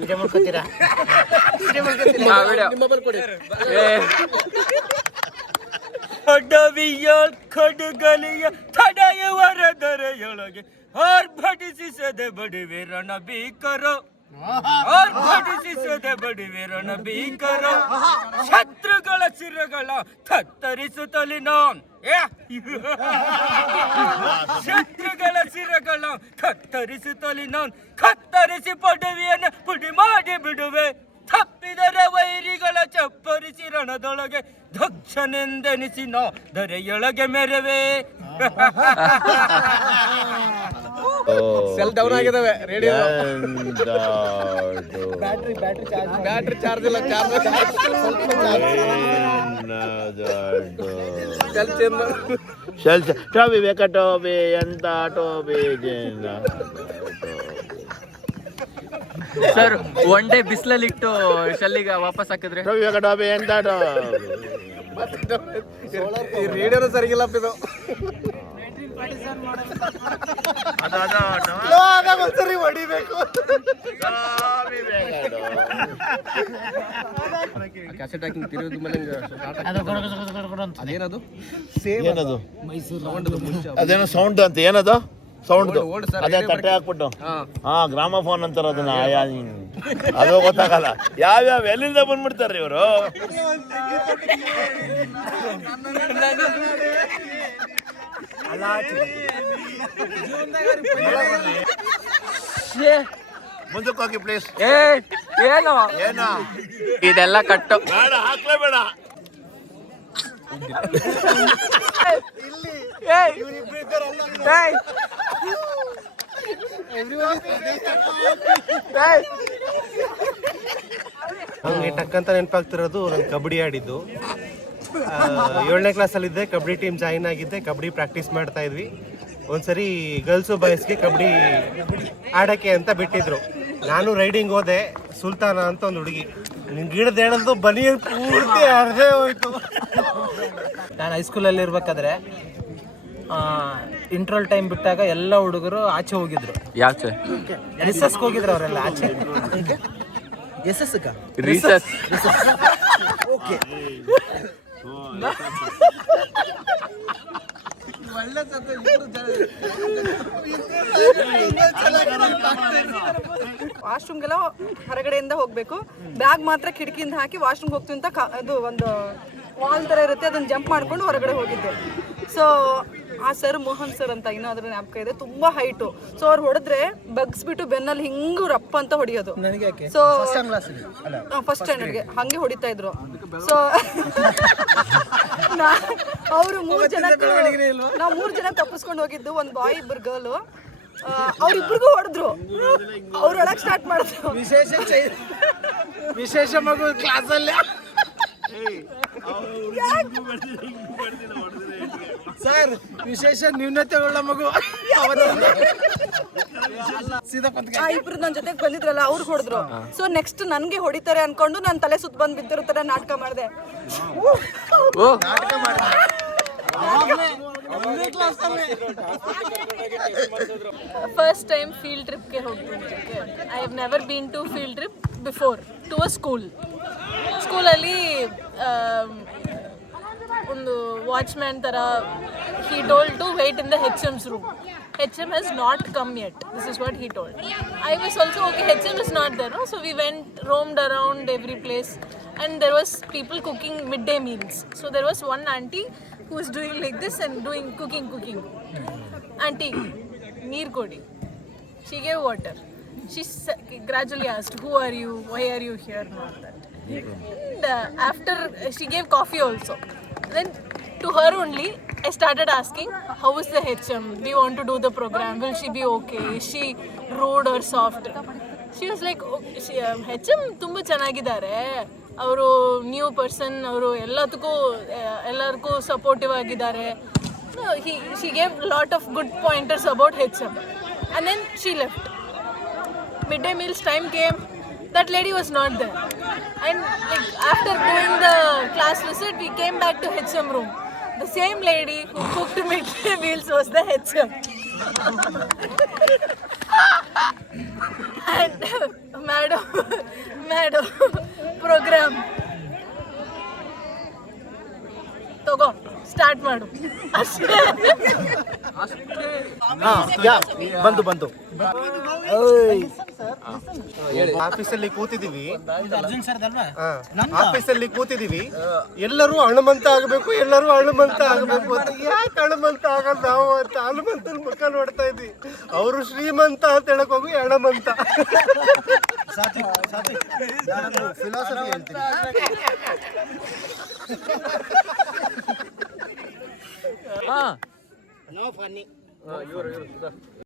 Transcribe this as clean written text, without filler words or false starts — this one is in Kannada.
ವಿಡಿಯೋ ಮಾಡ್ಕೊತೀರಾ? ಅಡವಿಯ ಖಡ್ಗಲಿಯ ತಡೆಯುವರ ದರೆಯೊಳಗೆ ಆರ್ಭಟಿಸಿಸದೆ ಬಡಿವೆ ರಣಭೀಕರ, ಆರ್ಭಟಿಸಿಸದೆ ಬಡಿವೆ ರಣಭೀಕರ, ಶತ್ರುಗಳ ಶಿರಗಳ ಕತ್ತರಿಸುತ್ತಲಿ ನಾನ್, ಶತ್ರುಗಳ ಶಿರಗಳ ಕತ್ತರಿಸುತ್ತಲಿ ನಾನ್, ಕತ್ತರಿಸಿ ಪಡುವೆಯನ್ನು ಪುಡಿ ಮಾಡಿ ಬಿಡುವೆ, ತಪ್ಪಿದರೆ ವೈರಿಗಳ ಚಪ್ಪರಿಸಿ ರಣದೊಳಗೆ ದಕ್ಷನೆಂದೆನಿಸಿ ನಾ ದರೆಯೊಳಗೆ ಮೆರವೆ. ಸೆಲ್ ಡೌನ್ ಆಗಿದಾವೆ, ರೇಡಿಯೋ ಬ್ಯಾಟ್ರಿ ಚಾರ್ಜ್ ಇಲ್ಲ, ಟೋಬಿ ಬೇಕ ಟೋಬಿ ಎಂತ ಟೋಬಿ ಸರ್ ಒನ್ ಡೇ ಬಿಸಿಲಲ್ಲಿ ಇಟ್ಟು ಶೆಲ್ಲಿಗೆ ವಾಪಸ್ ಹಾಕಿದ್ರೆ ಟೋಬಿ ಬೇಕ ಟೋಬಿ ಎಂತ ರೇಡಿಯೋನು ಸರಿಗಿಲ್ಲಪ್ಪ ಇದು. ಸರಿ ಹೊಡಿಬೇಕು. ಕ್ಯಾಸೆಟ್ ಹಾಕಿ ತಿರುವುದು ಮೇಲೆ ಅದೇನದು ಏನದು ಅದೇನೋ ಸೌಂಡ್ ಅಂತ, ಏನದು ಸೌಂಡ್ ಅದೇ ತಟ್ಟೆ ಹಾಕ್ಬಿಟ್ಟು ಗ್ರಾಮಫೋನ್ ಅಂತಾರ ಅದನ್ನ. ಅದು ಗೊತ್ತಾಗಲ್ಲ, ಯಾವ್ಯಾವ ಎಲ್ಲಿಂದ ಬಂದ್ಬಿಡ್ತಾರ್ರಿ ಇವರು. ಮುಂದಕ್ಕೆ ಹೋಗಿ ಪ್ಲೀಸ್. ಏನು ಏನು ಇದೆಲ್ಲ ಕಟ್ಟು ಬೇಡ, ಹಾಕ್ಲೇಬೇಡ. ನಂಗೆ ಟಕ್ಕಂತ ನೆನಪಾಗ್ತಿರೋದು, ನಾನು ಕಬಡ್ಡಿ ಆಡಿದ್ದು 7ನೇ ಕ್ಲಾಸಲ್ಲಿದ್ದೆ. ಕಬಡ್ಡಿ ಟೀಮ್ ಜಾಯಿನ್ ಆಗಿದ್ದೆ, ಕಬಡ್ಡಿ ಪ್ರಾಕ್ಟೀಸ್ ಮಾಡ್ತಾ ಇದ್ವಿ. ಒಂದ್ಸರಿ ಗರ್ಲ್ಸು ಬಾಯ್ಸ್ಗೆ ಕಬಡ್ಡಿ ಆಡೋಕ್ಕೆ ಅಂತ ಬಿಟ್ಟಿದ್ರು. ನಾನು ರೈಡಿಂಗ್ ಹೋದೆ. ಸುಲ್ತಾನ ಅಂತ ಒಂದು ಹುಡುಗಿ, ನಿಂಗೆ ಗಿಡದ ಹೇಳೋದು ಬನಿ ಪೂರ್ತಿ ಅರ್ಧೇ ಹೋಯ್ತು. ನಾನು ಹೈಸ್ಕೂಲಲ್ಲಿ ಇರ್ಬೇಕಾದ್ರೆ ಇಂಟ್ರೋಲ್ ಟೈಮ್ ಬಿಟ್ಟಾಗ ಎಲ್ಲ ಹುಡುಗರು ಆಚೆ ಹೋಗಿದ್ರು. ಯಾಚೆ ರಿಸಸ್ಗೆ ಹೋಗಿದ್ರು ಅವರೆಲ್ಲ ಆಚೆ. Recess okay. ವಾಶ್ರೂಮ್ಗೆಲ್ಲ ಹೊರಗಡೆಯಿಂದ ಹೋಗ್ಬೇಕು. ಬ್ಯಾಗ್ ಮಾತ್ರ ಕಿಟಕಿಯಿಂದ ಹಾಕಿ ವಾಶ್ರೂಮ್ ಹೋಗ್ತೀವಿ ಅಂತ ಅದು ಒಂದು ವಾಲ್ ಥರ ಇರುತ್ತೆ, ಅದನ್ನ ಜಂಪ್ ಮಾಡ್ಕೊಂಡು ಹೊರಗಡೆ ಹೋಗಿದ್ದೆ. ಸೊ ಆ ಸರ್ ಮೋಹನ್ ಸರ್ ಅಂತ ಇನ್ನೂ ಅದ್ರ ಜ್ಞಾಪಕ ಇದೆ, ತುಂಬಾ ಹೈಟು. ಸೊ ಅವ್ರು ಹೊಡೆದ್ರೆ ಬಗ್ಸ್ಬಿಟ್ಟು ಬೆನ್ನಲ್ಲಿ ಹಿಂಗೂ ರಪ್ಪ ಅಂತ ಹೊಡಿಯೋದು. ಸೊ ಫಸ್ಟ್ ಸ್ಟ್ಯಾಂಡರ್ಡ್ಗೆ ಹಂಗೆ ಹೊಡಿತಾ ಇದ್ರು. ಸೊ ಅವರು ನಾವು 3 ಜನ ತಪ್ಪಿಸ್ಕೊಂಡು ಹೋಗಿದ್ದು, ಒಂದು ಬಾಯ್ 2 ಗರ್ಲು. ಅವ್ರಿಬ್ರಿಗೂ ಹೊಡೆದ್ರು, ಅವ್ರು ಒಳಗೆ ಸ್ಟಾರ್ಟ್ ಮಾಡಿದ್ರು. ವಿಶೇಷ ಮಗು ಕ್ಲಾಸಲ್ಲಿ ಸರ್, ವಿಶೇಷ ನ್ಯೂನತೆಗಳ ಮಗು. ಇಬ್ರು ನನ್ನ ಜೊತೆಗೆ ಬಂದಿದ್ರಲ್ಲ, ಅವ್ರು ಹೊಡೆದ್ರು. ಸೊ ನೆಕ್ಸ್ಟ್ ನನ್ಗೆ ಹೊಡಿತಾರೆ ಅನ್ಕೊಂಡು ನಾನು ತಲೆ ಸುತ್ತ ಬಂದು ಬಿದ್ದಿರೋ ತರ ನಾಟಕ ಮಾಡಿದೆ. ಫಸ್ಟ್ ಟೈಮ್ ಫೀಲ್ಡ್ ಟ್ರಿಪ್ಗೆ ಹೋಗ್ತೀನಿ. I have never been to field trip before to a ಸ್ಕೂಲಲ್ಲಿ ಒಂದು ವಾಚ್ಮ್ಯಾನ್ ಥರ he told to wait in the HM's room. HM has not come yet. This is what he told. I was also okay, HM is not there, no? So we roamed around every place, and there was people cooking midday meals. So there was one auntie who was doing like this and doing cooking. Auntie, neer kodi. She gave water. She gradually asked, who are you? Why are you here? And all that. And after she gave coffee also. Then to her only I started asking, how is the HM? We want to do the program. Will she be okay? Is she rude or soft? She was like, HM ತುಂಬ ಚೆನ್ನಾಗಿದ್ದಾರೆ, ಅವರು ನ್ಯೂ ಪರ್ಸನ್, ಅವರು ಎಲ್ಲರಿಗೂ ಸಪೋರ್ಟಿವ್ ಆಗಿದ್ದಾರೆ. She gave lot of good pointers about HM. And then she left. Midday meals time came, that lady was not there. And like after doing the class visit, we came back to HM room. The same lady who cooked midday meals was the HM. And madam, program. ತಗೋ ಸ್ಟಾರ್ಟ್ ಮಾಡು ಅಷ್ಟೇ. ಬಂತು ಆಫೀಸಲ್ಲಿ ಕೂತಿದೀವಿ ಆಫೀಸಲ್ಲಿ ಕೂತಿದೀವಿ, ಎಲ್ಲರೂ ಹನುಮಂತ ಆಗಬೇಕು ಅಂತ. ಯಾಕೆ ಹನುಮಂತ ಆಗಲ್ಲ ನಾವು ಅಂತ ಹನುಮಂತನ ಮುಖ ನೋಡ್ತಾ ಇದ್ವಿ. ಅವರು ಶ್ರೀಮಂತ ಅಂತ ಹೇಳಕ್ ಹೋಗಿ ಹಣಮಂತ. ಫಿಲಾಸಫಿ ಹೇಳ್ತೀನಿ. ಹಾ ನೋ ಫನ್ನಿ.